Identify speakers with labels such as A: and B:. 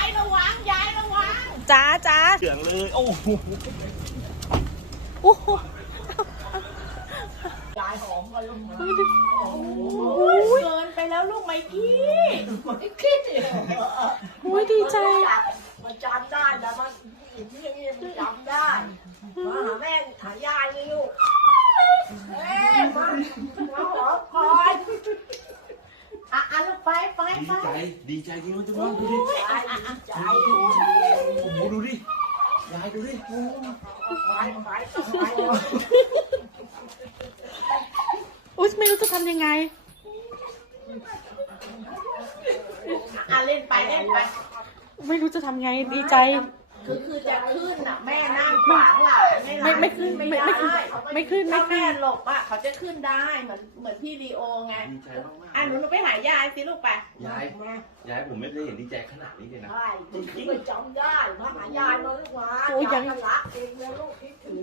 A: ระวังยายระวัง
B: จ้า
C: เสียงเลยโอ้โห
B: โอ้โห
A: ยายหอมมาลงมา
B: โอ้ย
A: เกินไปแล้วลูกไมกี้
B: โอ้ยดีใจ
A: มันจำได้แต่มันอีกที่นี่มันจำได้มาหาแม่หายายเลยลูกมาหอมคอยลูกไป
C: ดีใจจริงๆทุกคนดูดิ
A: ใจ
C: โอ้โหดูดิยายดูดิ
A: ไป
B: อุ้ยไม่รู้จะทำยังไง
A: เล่นไป
B: ไม่รู้จะทำไงดีใจ
A: คือจะขึ้นน่ะแม่นั่งขวางหลานไม่ขึ้นไม่ได้ถ้าแม่หลบอ่ะเขาจะขึ้นได้เหมือนพี่ลีโอไง
C: ดีใจมากๆ
A: หนูไปหายายสิลูกไป
C: ยายผมไม่ได้เห็นดีใจขนาดนี้เลยนะ
A: ใช่ไม่จำได้มาหายายมาลูกมา
B: โอ้ยยัง
A: รักเองนะลูกคิดถึง